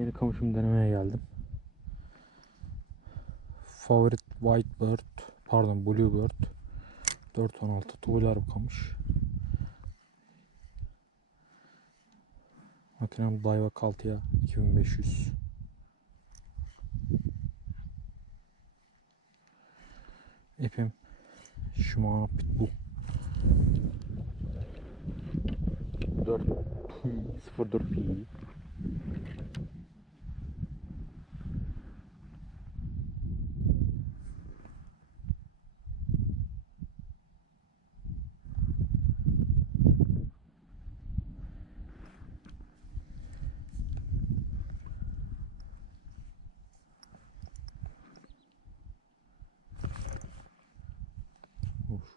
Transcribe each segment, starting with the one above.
Yeni kamışımı denemeye geldim. Favorit Whitebird, pardon Bluebird 416 tubular bir kamış. Makinem Daiwa Caltia 2500. İpim Shimano Pitbull 4 Pi 04 Pi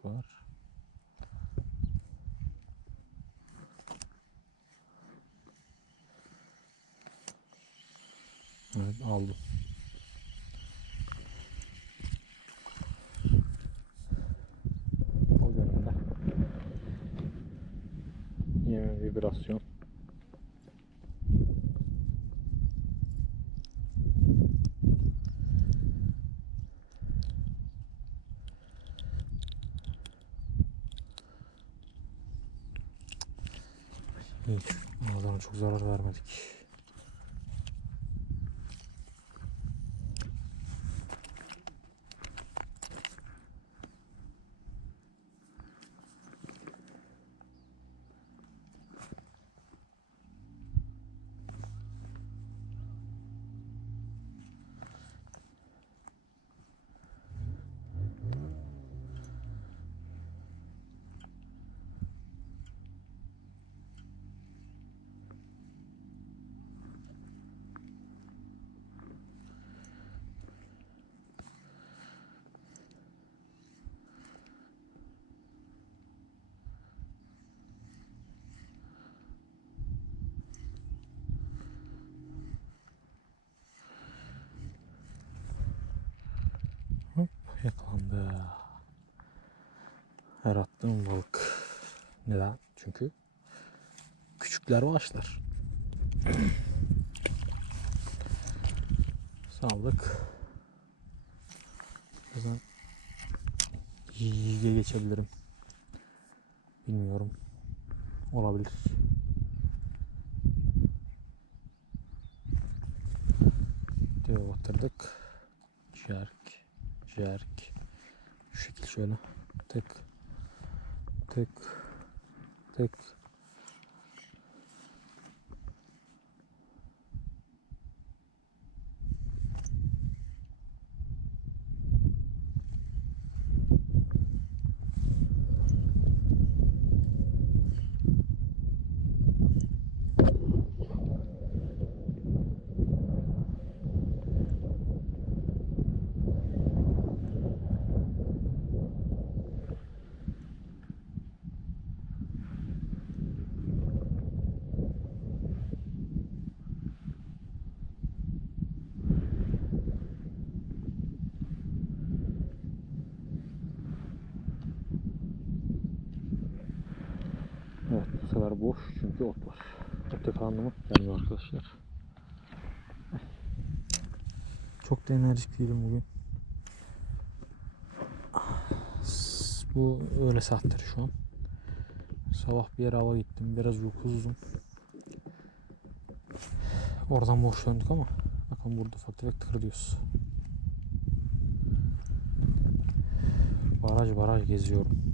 Var. Evet aldım. Hiç ağzına çok zarar vermedik. Hop yakalandı. Her attığım balık. Neden? Çünkü küçükler başlar. Saldık. Birazdan yiye geçebilirim. Bilmiyorum. Olabilir. Diyor batırdık. Jerk. Jerk. Şu şekil şöyle. Tık. Tık. Tık. Evet bu sefer boş çünkü ot var. Ot anlamı gelmiyor arkadaşlar. Çok da enerjik değilim bugün. Bu öyle saatleri şu an. Sabah bir yere hava gittim. Biraz uykusuzdum. Oradan boş döndük ama bakın burada ufak tefek tıkırdıyoruz. Baraj baraj geziyorum.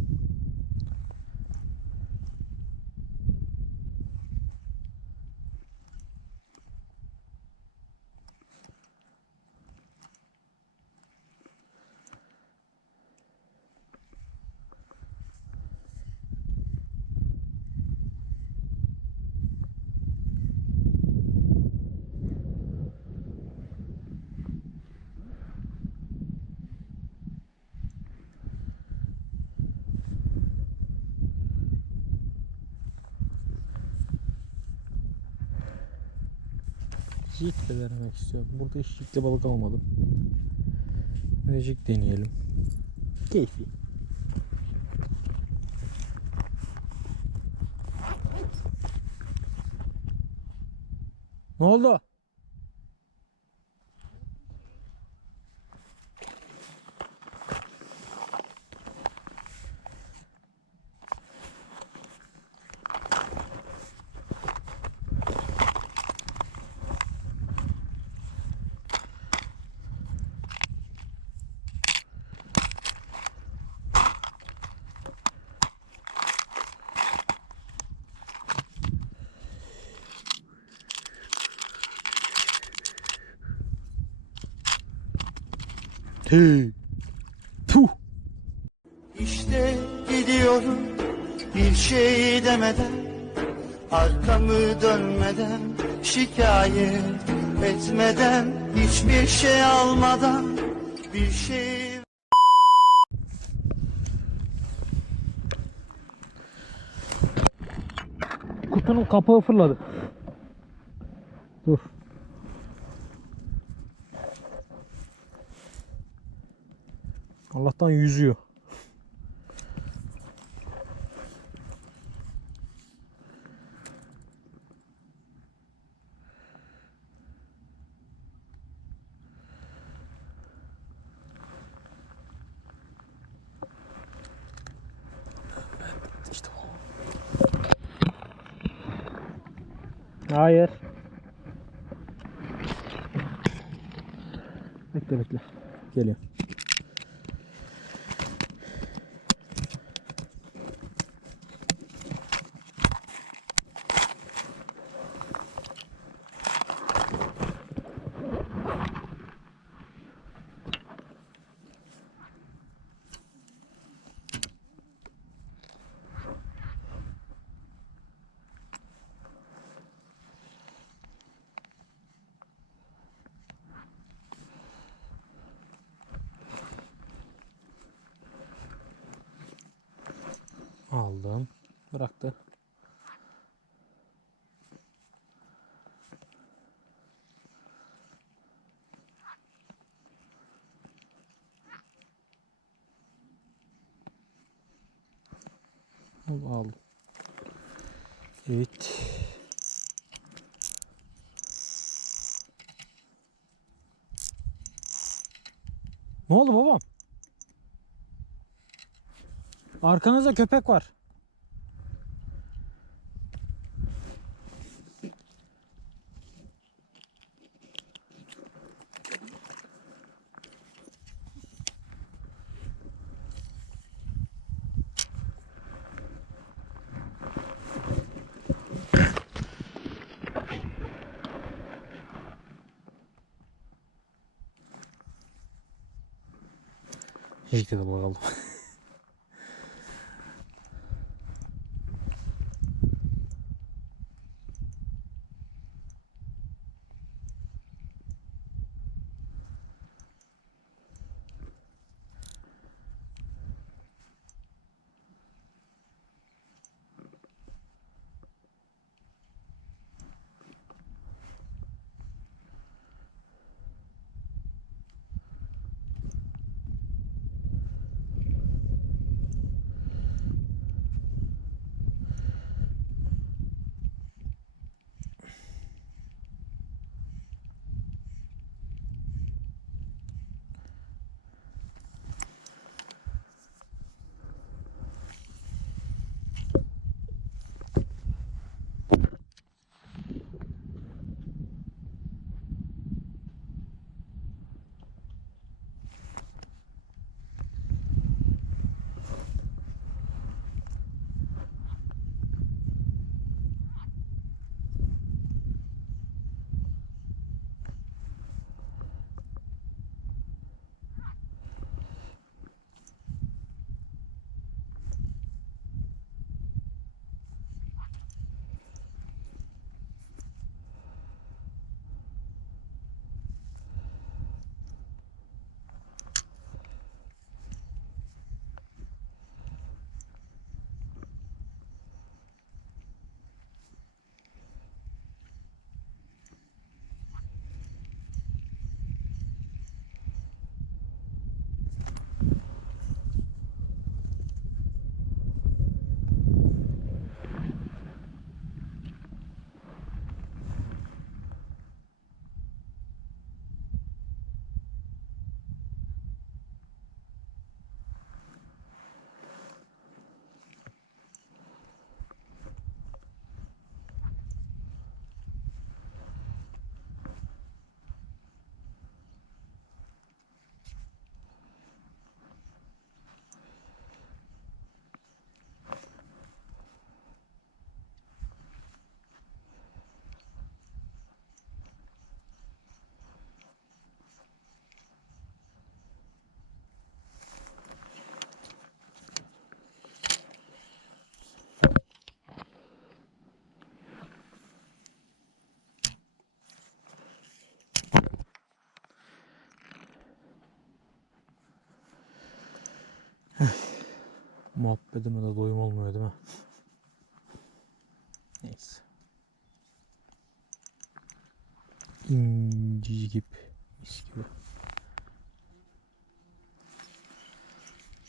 Jig de denemek istiyorum. Burada hiç jig'li balık almadım. Jig deneyelim. Keyfi. Ne oldu? Puh. İşte gidiyorum bir şey demeden Arkamı dönmeden şikayet etmeden Hiçbir şey almadan bir şey Kutunun kapağı fırladı. Dur. Allah'tan yüzüyor. Hayır. Bekle bekle. Geliyor. Aldım. Bıraktı. Al- Aldım. Evet. Ne oldu babam? Arkanızda köpek var. İyi de bakalım. Muhabbetime de doyum olmuyor değil mi? Neyse. Mis gibi.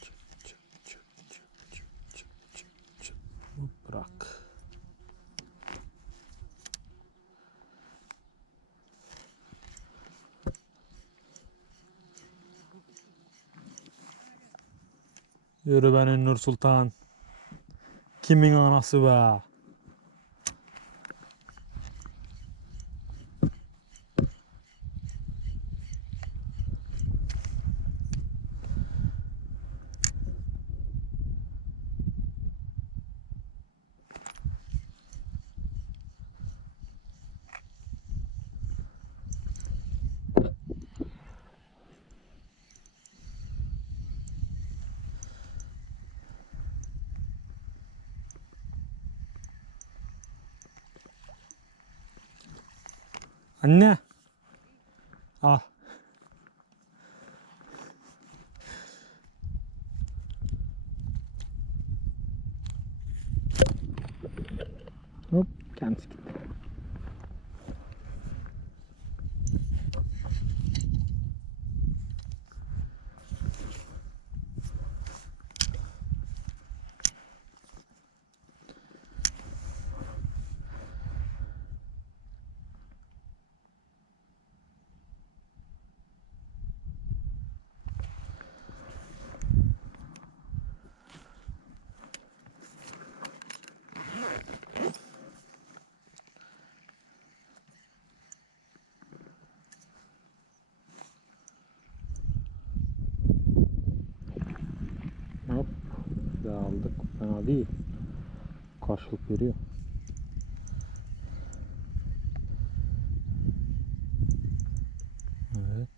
Çık, çık. Bırak. Yürü benim Nur Sultan. Kimin anası be? Anne. Al. Hop kendisi gitti. Hop. Bir daha aldık. Fena değil. Karşılık veriyor. Evet.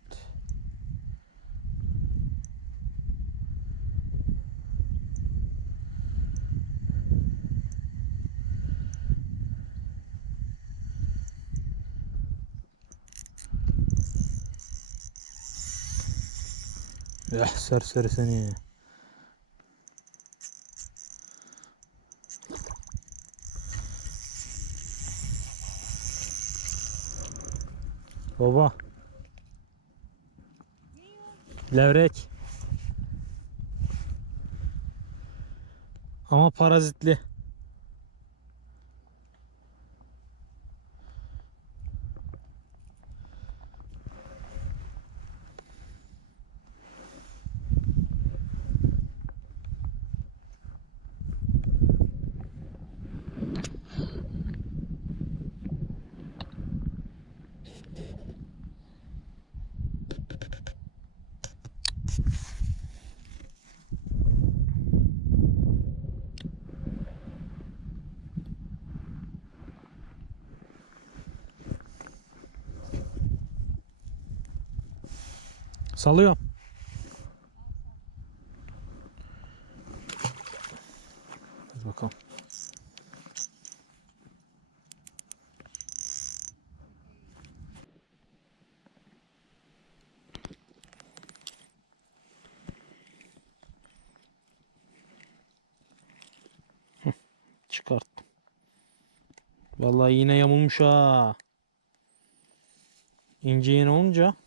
Eh serseri seni. Baba. Levrek. Ama parazitli. Salıyorum. Hadi bakalım. Çıkarttım. Vallahi yine yamulmuş ha. İnce yine olunca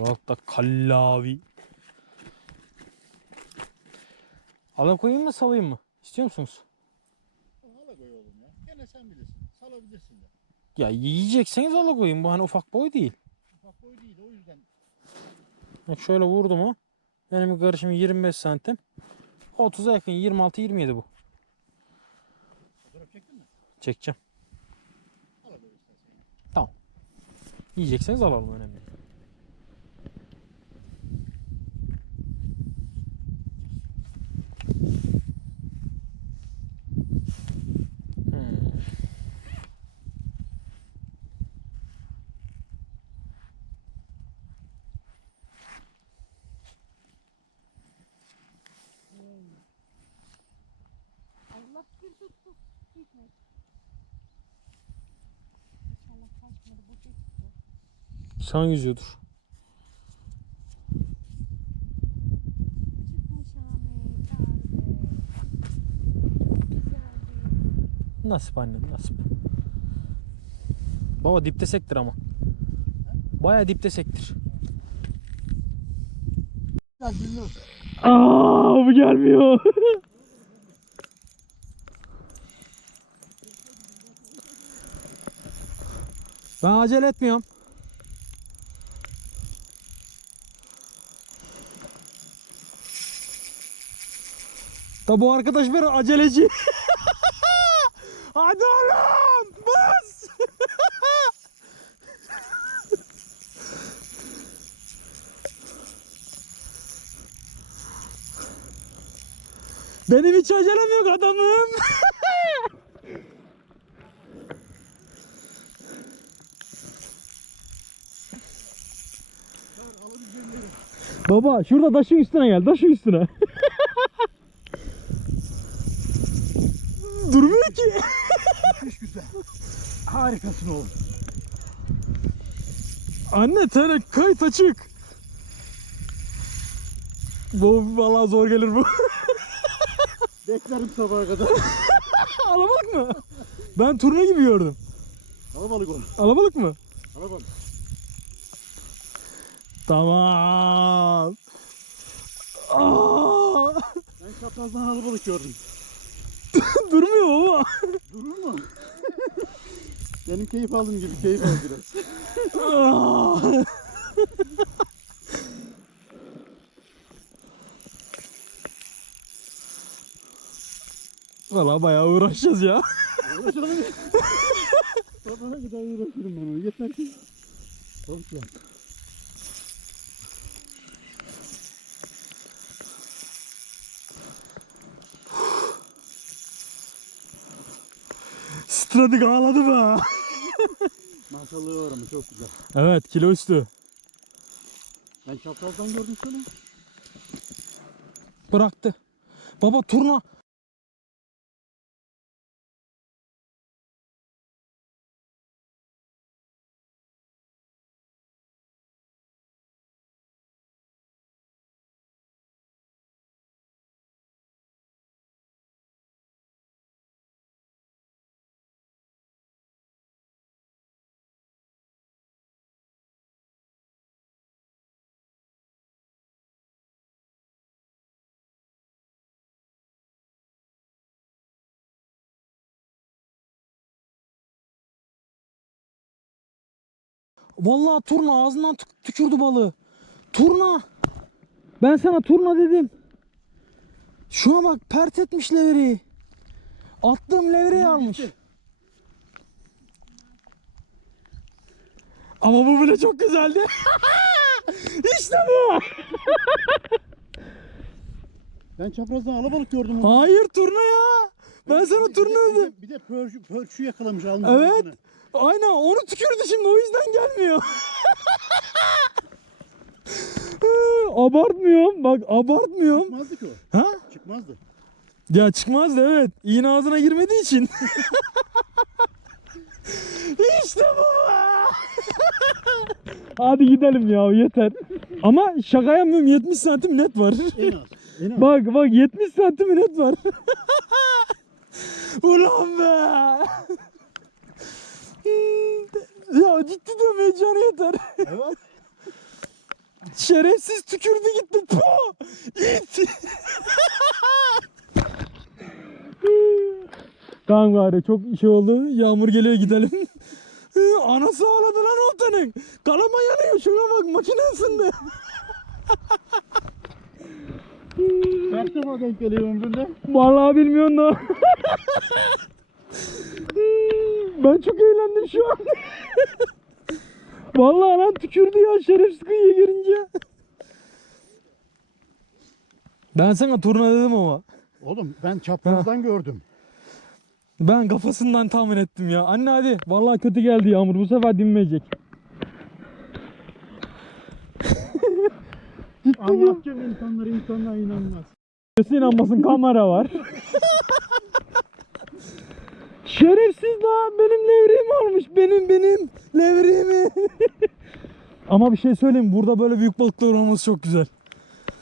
Altta kallavi. Ala koyayım mı salayım mı? İstiyor musunuz? Hala koy oğlum ya. Gene sen bilirsin. Salabilirsin de. Ya yiyecekseniz ala koyayım. Bu hani ufak boy değil. Ufak boy değil o yüzden. Bak şöyle vurdu mu? Benim karışım 25 santim. 30'a yakın 26-27 bu. Fotoğraf çektin mi? Çekeceğim. Koy istersen ya. Yiyecekseniz alalım önemli. değil. Hmm. Allah bir tuttu. Gitme. İnşallah kaçmadı. Bu. Şu an yüzüyordur. Nasip annem nasip. Baba dipte sektir ama. Baya dipte sektir. Aa bu gelmiyor. ben acele etmiyorum. Da bu arkadaş bir aceleci. Hadi oğlum bas. Benim hiç acelem yok adamım. Baba şurada taşın üstüne gel taşın üstüne. Durmuyor ki. Müthiş güzel. Harikasın oğlum. Anne tane kayıt açık. Bu vallahi zor gelir bu. Beklerim sabaha kadar. Alabalık mı? Ben turna gibi gördüm. Alabalık oğlum. Alabalık mı? Alabalık. Tamam. Aa, Ben çaprazdan alabalık gördüm. durmuyor baba. Durur mu? Benim keyif aldığım gibi keyif al biraz. Valla bayağı uğraşacağız ya. Uğraşalım? Sabaha kadar uğraşırım ben onu. Yeter ki. Çok Stradik ağladı be. Maşallah var ama çok güzel. Evet kilo üstü. Ben çaprazdan gördüm seni. Bıraktı. Baba turna. Vallahi turna ağzından tük- tükürdü balığı. Turna. Ben sana turna dedim. Şuna bak pert etmiş levreyi. Attığım levreyi almış. Ama bu bile çok güzeldi. işte bu. Ben çaprazdan alabalık gördüm. onu. Hayır turna ya. Ben sana turna dedim. Bir de pörçü, pörçü yakalamış almış. Evet. ağzına. Aynen onu tükürdü şimdi o yüzden gelmiyor. abartmıyorum bak abartmıyorum. Çıkmazdı ki o. Ha? Çıkmazdı. Ya çıkmazdı evet. İğne ağzına girmediği için. işte bu be. Hadi gidelim ya yeter. Ama şaka yapmıyorum 70 santim net var. En az. En az. bak bak 70 santim net var. Ulan be. Ya ciddi diyorum heyecanı yeter. Evet. Şerefsiz tükürdü gitti. Puh! İt! tamam gari çok şey oldu. Yağmur geliyor gidelim. Anası ağladı lan ortanın. Kalama yanıyor şuna bak makine ısındı. Kaç defa denk geliyor ömründe? Vallahi bilmiyorum da. Ben çok eğlendim şu an. Vallahi lan tükürdü ya şerefsiz kıyıya girince. Ben sana turna dedim ama. Oğlum ben çaprazdan gördüm. Ben kafasından tahmin ettim ya. Anne hadi. Vallahi kötü geldi yağmur. Bu sefer dinmeyecek. Anlatacağım insanlara insanlar inanmaz. Kesin inanmasın kamera var. Şerefsiz daha benim levreğim almış. Benim benim levreğimi. Ama bir şey söyleyeyim. Burada böyle büyük balıklar olması çok güzel.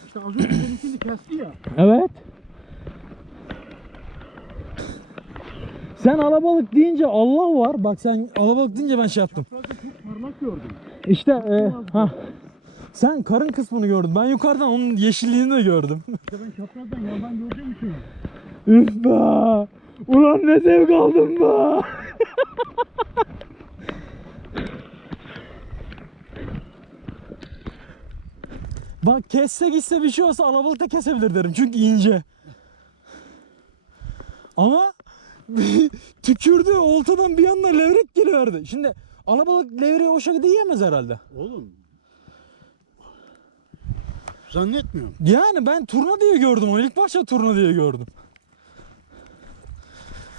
İşte az önce benimkini kesti ya. Evet. Sen alabalık deyince Allah var. Bak sen alabalık deyince ben şey yaptım. Parlak gördüm. İşte e, ha. Sen karın kısmını gördün. Ben yukarıdan onun yeşilliğini de gördüm. İşte ben çaprazdan yandan gördüğüm için. Üf be. Ulan ne zevk aldım be. Bak kesse gitse bir şey olsa alabalık da kesebilir derim. Çünkü ince. Ama tükürdü oltadan bir anda levrek geliverdi. Şimdi alabalık levreği o şekilde yiyemez herhalde. Oğlum. Zannetmiyorum. Yani ben turna diye gördüm onu. İlk başta turna diye gördüm.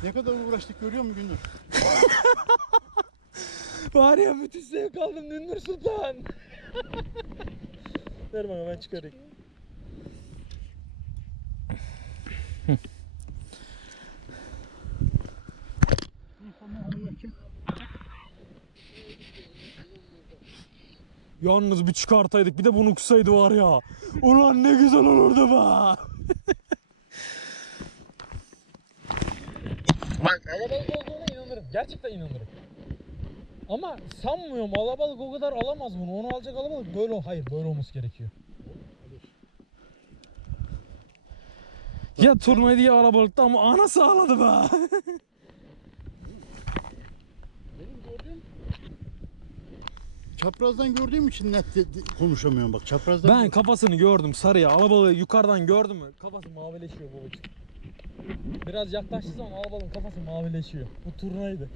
Ne kadar uğraştık görüyor musun Gündür? Var ya müthiş zevk aldım Dündür Sultan. Ver bana ben çıkarayım. Yalnız bir çıkartaydık bir de bunu kusaydı var ya. Ulan ne güzel olurdu be. Alabalık olduğuna inanırım. Gerçekten inanırım. Ama sanmıyorum alabalık o kadar alamaz bunu. Onu alacak alabalık böyle ol- hayır böyle olması gerekiyor. Ya turna diye alabalıkta ama anası ağladı be. Benim gördüğüm çaprazdan gördüğüm için net de- de- konuşamıyorum bak çaprazdan. Ben kafasını gördüm sarıya. Alabalığı yukarıdan gördüm mü? Kafası mavileşiyor babacığım. Biraz yaklaştığı zaman alabalığın kafası mavileşiyor. Bu turnaydı.